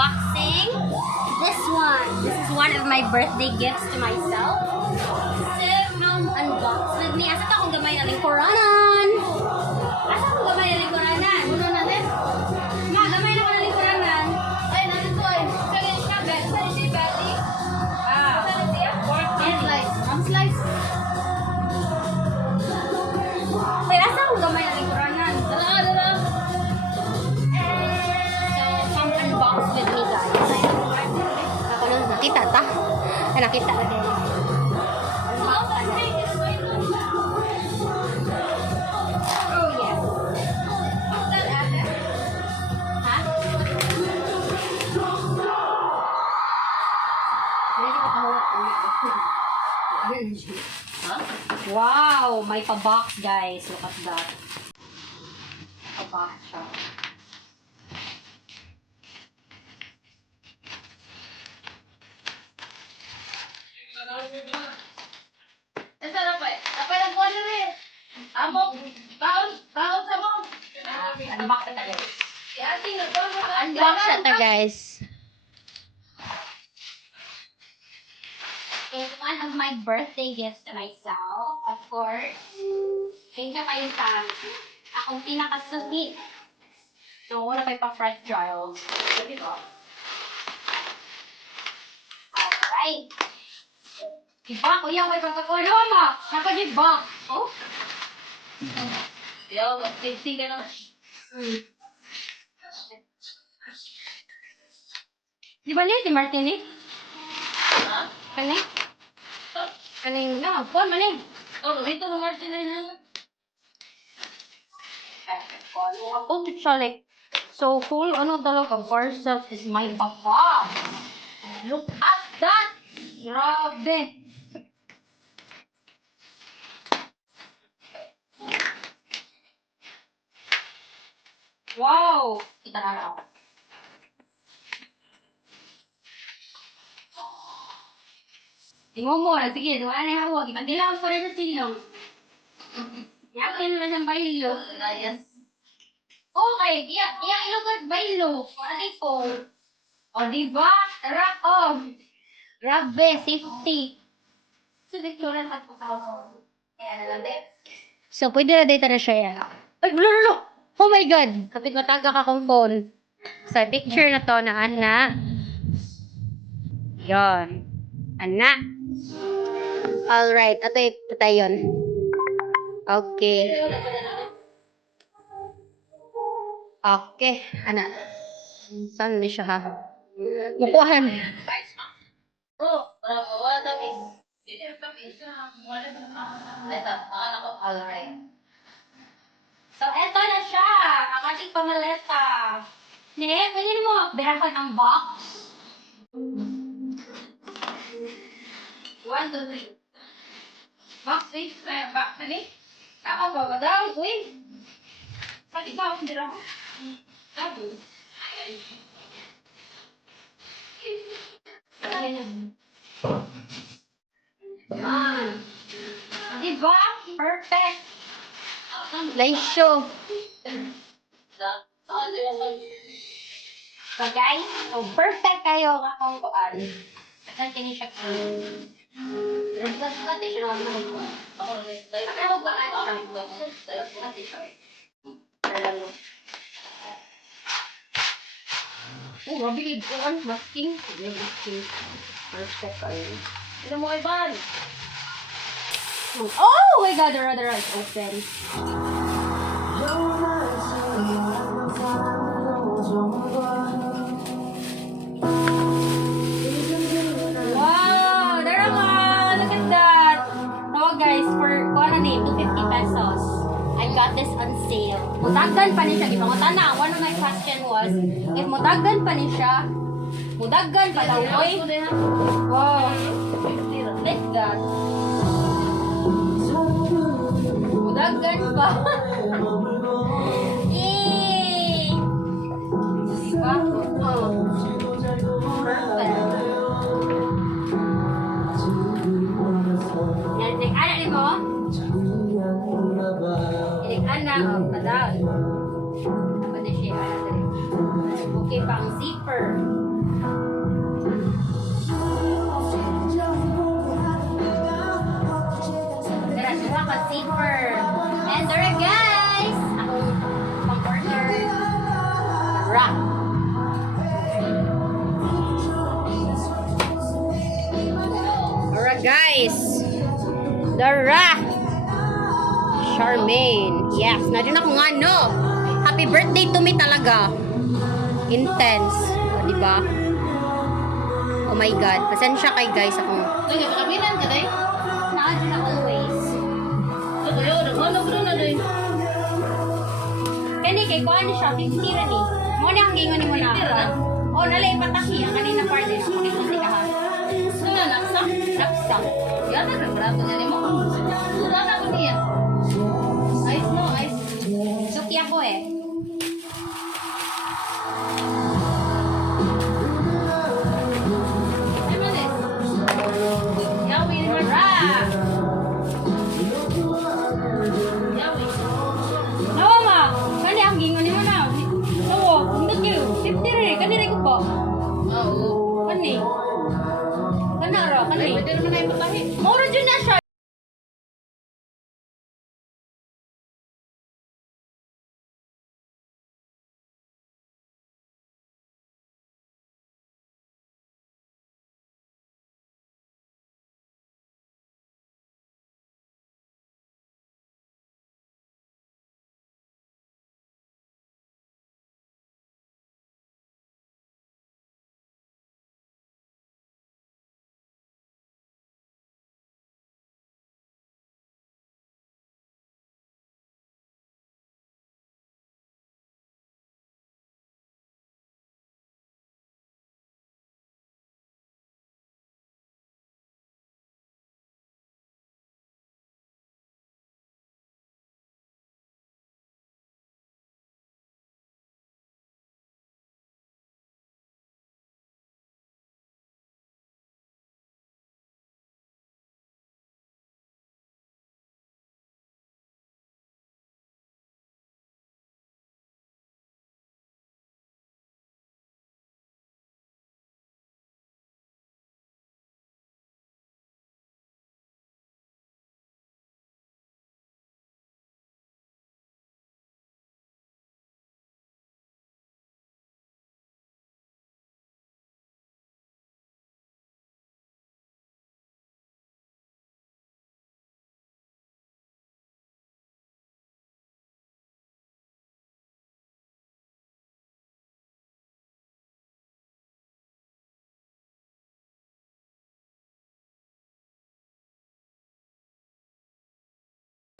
unboxing this one. This is one of my birthday gifts to myself. So, unbox with me. Asa ta akong gamay na lingkuranan? Asa akong gamay na lingkuranan? Uno natin. Ma, gamay na ko na lingkuranan. Ay, natin ko ay. Kaya siya, Sali si Betty. Sali siya? Slice. Slice. Ay, asa akong gamay na lingkuranan? Dala. Come unbox with me, guys. Ako nung nakita ta. Nakita na din. Unbox na din. Oh, yes. Ha? Wow! May pa-box, guys. Look at that. Pa-box siya. Unbox na tayo. Unbox na tayo, guys. It's one of my birthday gifts to myself, of course. Thank you kayo sa akong pinakasulit. So, wala kayo pa-fragile. Alright. Diba? Kuya, may pagkakulo mo. Nakadiba. Oh? Yo, sexy ka na. Di ba niya, si Martini? Ha? Kani? Kaning, no, po, maning. Oh, ito na Martini na. Oh, it's like, so full, ano talaga, parcel is my papa. Look at that! Grabe! Wow! Kita na ako. Tingnan mo, sige, wala na yung hawag. Ipandilang ko rin sa silong. Yakin naman ang bailo. Okay, iyak ilugod bailo. Ano po? O, diba? Tara, grabe, safety. So, dikturan at pagkakaw. Kaya na lang din. So, pwede na data na siya yan. Ay, lolo! Oh my God! Kapit mataga ka kong phone. Sa picture na to na Ana. Yon. Ana. Alright. Ito tayo yun. Okay. Okay. Ana. Saan na siya ha? Mukuhan. Alright. So, eto na siya. Ang ating pamaleta. Pwede mo berakan ang box? 1, 2, 3. Box, wait. Box, ani? Ako ba? Madawag, wait. Pati ka akong dira. Sabi. Diba? Perfect. Laisyo. So guys, so perfect kayo akong kuan. Kasi kini siya ko. Pati siya naman ko. Ako ba kayo pati siya. Oh, mabili ko ang masking. Perfect kayo. Ito mo kay Van. Oh my God, the radar is open. Wow, there ka! Look at that! No guys, for 250 pesos. I got this on sale. Mudaggan pa ni siya. Ipangutan na. One of my question was, if mudaggan pa ni siya, mudaggan pa daw, oy. Wow. Let's go. Mudaggan pa. Yay! Diba? Oh. Perfect. Yan, ano mo? Ilik-ana, padaan. Pwede siya, okay pa ang zipper. Dara, duha ka zipper. And there guys! Akong pang-order. Rock. Alright guys. Dara. Charmaine. Yes, na din ako nga no. Happy birthday to me talaga. Intense. O, diba? Oh my God. Pasensya kay guys ako. Ay, kaminan ka day? Naadyo na always. Ayaw, nagmano ko na day. Kani kay kuan siya 50 ra ni. Mo na ang gingon mo na. 50 ra? Oh, nalay pataki ang kanina parte sa pagkunti ka ha. Saan naksa? Raksak. Yata na brato niya mo. Sura na ko niya. Ice no, ice. Suki ako eh. Ay, manis. Yawi ni Mara. Yawi. Nawa ma. Kani ang gingon mo na. Oo, hindi kayo. 50 ra kani ra ko po. Oo. Kani. Kana ra Ay, kani. pwede naman na ipatahi. Moro jud na siya.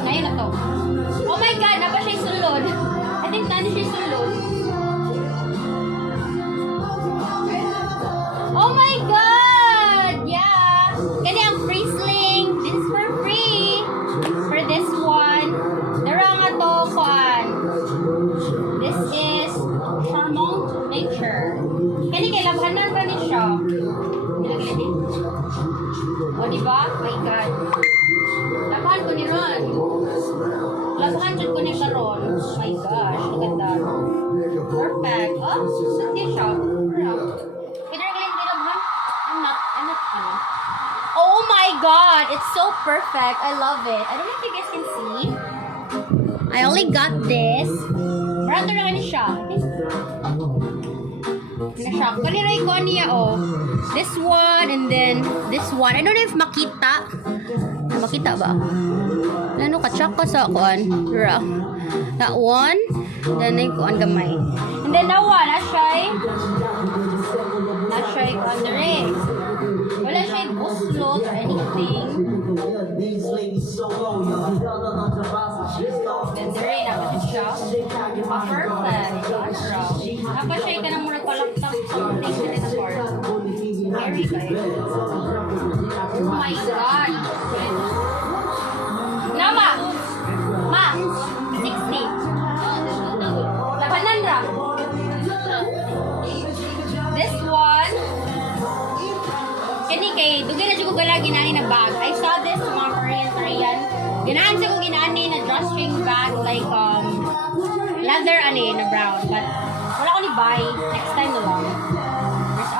Ngayon na to. Oh my God, napa siya sulod. I think tani siya sulod. Oh my God! Yeah! Kani ang free sling. This is for free. For this one. Dara nga to, kuan. This is Charmant Nature. Kani kay labhanan ka ni siya. Nilagay din. O diba? My God. Labahan ko ni Ron. Labahan dyan ko ni Sharon. My gosh, ang ganda. Perfect. Oh, hindi siya. Pinagaling binabahan. I'm not, Oh my God! It's so perfect. I love it. I don't know if you guys can see. I only got this. Barato na ni siya. Na-shock. Kanina ko niya, oh. This one and then this one. I don't know if makita. Makita ba? Ano ka? Check ko sa kuan. That one. Then yung kuan gamay. And then that one. Ashay kuan na rin. Wala siya buslot or anything. Ganda rin. Dapat siya. Perfect. Dapat siya ka na muna palaptap something na rin sa part. Very good. Oh my God. Nama. Ma. 60. Labanan ra. This one. Kani kay dugay na jud ko gala ginani na bag. I saw this sa mga Korean. Ganahan sa kong ginani na drawstring bag like leather ani na brown, but wala ko ni buy. Next time na lang. There's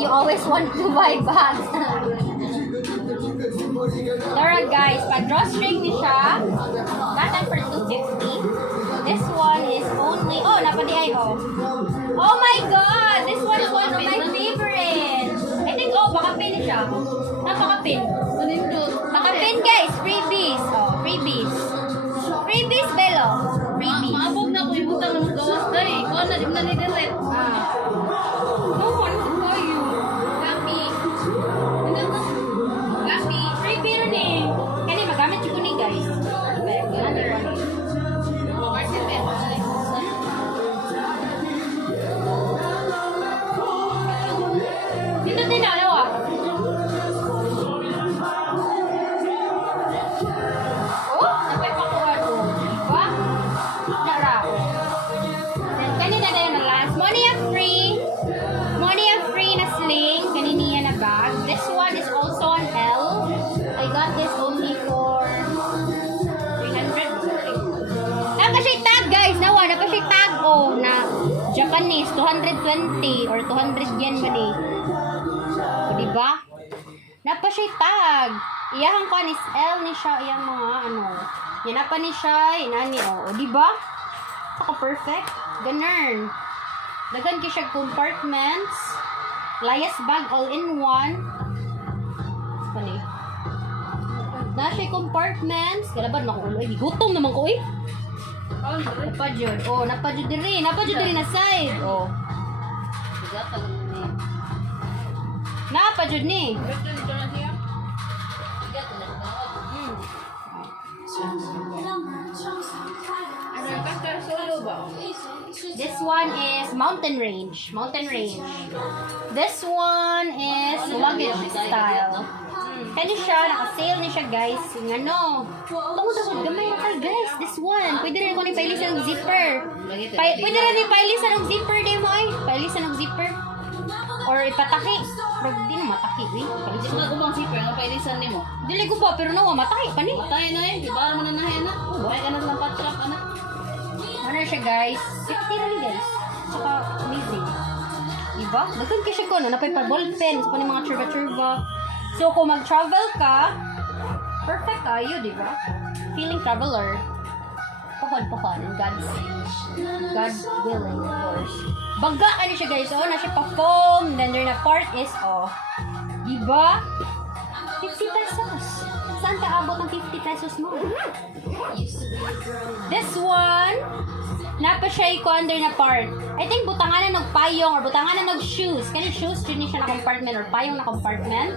you always want to buy bags. Tara guys, pag drawstring ni siya, datang for 250. This one is only, oh, napadi-ay, oh. Oh my God! This one is one of my favorites. I think, oh, baka pin siya. Napaka-pin. Baka-pin guys, freebies. Oh, freebies. Freebies, Belo. Freebies. Maabog na ko yung butang ng gawas day. Kuha na, di na nidiret. Ah. No one to call you. Gapi. Gapi. Freebie rin eh. Kaya magamit yung ni guys. Perfect. Yan na rin. Dito din na, ano ah. Oh, napay pakuha ko. Diba? Nara. Then, kanina na yun ang last. Monia free na sling. Kaniniya na bag. This one is also an L. I got this only for 300. Napa siya tag guys. Nawa, napa siya tag. Oh, na Japanese. 220 or 200 yen man eh. O, diba? Napa siya tag. Iyahang pa ni L ni siya. Iyang mga ano. Yan na pa ni siya. Inani o. O, diba? Saka perfect. Ganun. Dagan ki siya compartments. Layas bag all in one. Pali. Na siya compartments. Galaban na ko ulo. Gutom naman ko eh. Napadjod. Oh, napadjod diri. Napadjod diri na side. Oh. Napadjod ni. This one is mountain range. Mountain range. This one is luggage style. Kani siya, naka-sale ni siya guys. Ngano? Tungod gamay na kay guys. This one. Pwede rin ko ni pailisan ng zipper. Pwede rin ni pailisan ng zipper di mo ay. Pailisan ng zipper. Or ipataki. Pero di na mataki eh. Di ba gumang zipper, nga pailisan ni mo? Dili ko ba, pero nawa mataki pa ni. Tayo na eh, di ba mo na nahin na? Buhay ka na sa patchak, anak. Ano siya guys? 50 rin guys. Saka amazing. Diba? Dagan ka siya ko na napay pa ballpen. Sa pa ni mga churba-churba. So kung mag-travel ka, perfect tayo, diba? Feeling traveler. Pohon. God willing, of course. Baga ano siya guys. Oh, na siya pa foam. Then there na part is, oh. Diba? 50 pesos. Saan ka abot ng 50 pesos mo? This one, napa siya ko under na part. I think butangan na nagpayong or butangan na nag-shoes. Kani shoes, yun siya na compartment or payong na compartment.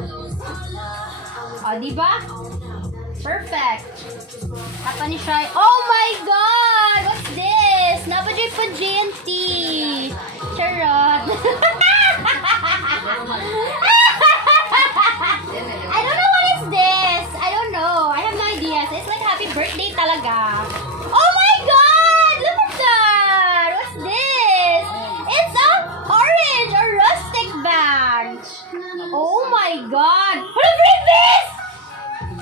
O, diba? Perfect. Napa ni siya. Oh my God! What's this? Napa siya pa GNT. Charot. I don't know what is this. I don't know. I have no idea. So it's like happy birthday talaga. Oh my God! Look at that! What's this? It's a orange or rustic bag. Oh my God! What are freebies?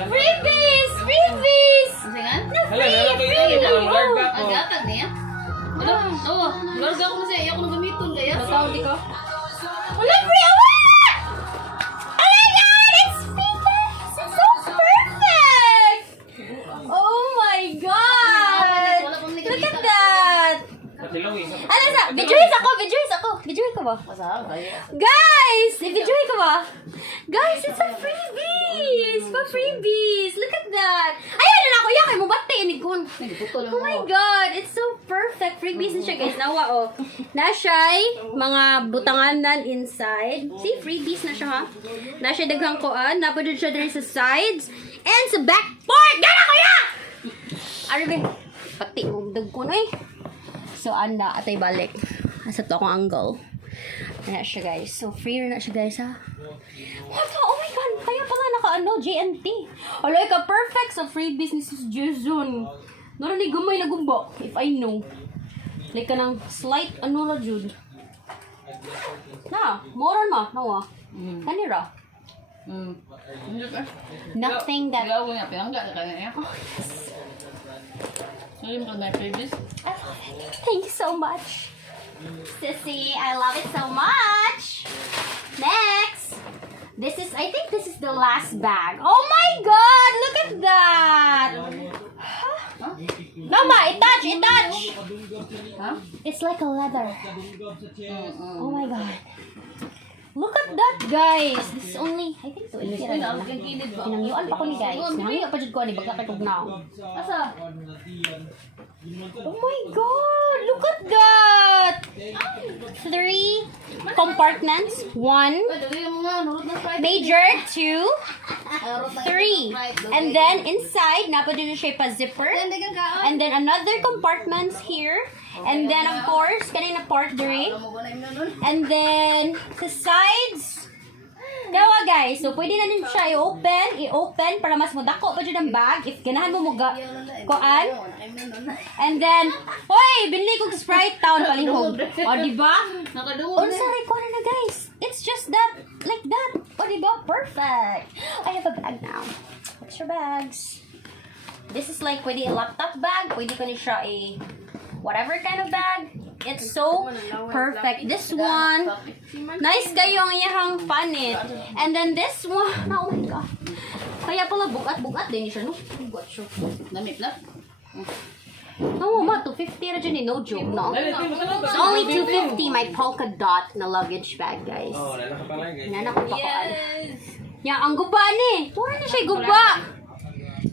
Freebies! Freebies! Singan? No, free! Oh. Agatag niya? Ano? Oo. Larga ko kasi ayaw ko na gamiton kaya. Matawag di ko. Wala free! Oh my God! Oh my God! It's freebies! It's so perfect! Oh my God! Look at that! Ano sa? Videois ko ba? Guys! Videois ko ba? Guys, it's a freebies! Pa-freebies! Look at that! Ayan na ako! Yakay mo ba't tinikon? Oh my God! It's so perfect! Freebies na siya guys. Nawa oh. Nasya'y mga butanganan inside. See? Freebies na siya ha. Nasya'y daghang koan. Napadod siya dito sa sides. And sa back part! Gana ko ya! Arabe. Pati mong dagkon eh. So, anda. Atay balik. Nasa to akong angle. Ayan siya guys. So, free na siya guys ha. What? Oh my God! Kaya pa nga naka-ano, GNT. Alay ka, perfect sa free business is Jason. Nara ni gamay na gumba, if I know. Like ka ng slight, ano na Jude. Na, moral ma, nawa. Kanira. Nothing that... Gawa nga, pinangga na kanya niya. Sorry mo ka na previous. I love it. Thank you so much. Sissy, I love it so much. Next, I think this is the last bag. Oh my God, look at that. Mama, touch. Huh? It's like a leather. Oh my God. Look at that, guys. This is only, I think, 280 Ay, ra lang. naroon kang kilid ba? Pinangyuan pa ko ni guys. Nangyo pa jud ko ni bagka kay tugnaw. Asa? Oh my God! Look at that! 3 compartments. 1 Ay, dali mo nga, nurot na Friday. major, 2, Nurot na 3. And then inside, napa din siya pa zipper. Hindi kang kaan. And then another compartments here. And then of course, kanina part diri. Alam mo ba na yun na nun? And then sa sides, dawa guys, so pwede na din siya i-open para mas modako pa dyan ang bag if ganahan mo muga kuan. And then, hoy, binili ko sa Sprite Town palihog. O, diba? Nakadungog O, na. sorry, kuha na guys. It's just that, like that. O, diba? Perfect. I have a bag now. Extra bags. This is like, pwede a laptop bag. Pwede ko na siya whatever kind of bag. It's so perfect. This one, nice kayo ang iyahang panit. And then this one, oh my God. Kaya pala bugat-bugat din siya, no? Bugat siya. Damit na. No, ma, 250 ra dyan eh, no joke, no? It's only 250 my polka dot na luggage bag, guys. Oh, nana ka pala guys. Nana ko pa ko. Yan, ang guba ni. Pura na siya guba.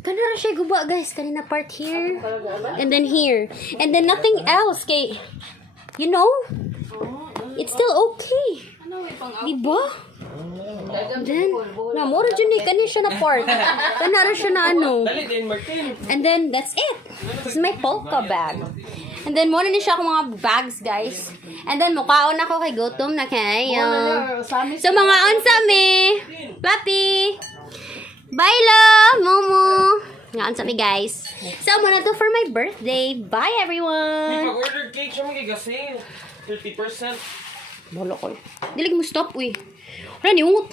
Kanara siya guba, guys. Kanina part here. And then here. And then nothing else. Kay, you know, it's still okay. Diba? Then, na, mura dyan eh. Kanina siya na part. Kanara siya na ano. Dali din, Martin. And then, that's it. This is my polka bag. And then, muna din siya akong mga bags, guys. And then, mukhaon ako kay Gutom na kayo. So, mga ansami. Papi. Bye, love. Momo. Mga ansami, guys. So, muna to for my birthday. Bye, May everyone. pag-order cake siya magigasing. 30%. Bolo ko. Dilig mo stop, uy. Wala, niungot.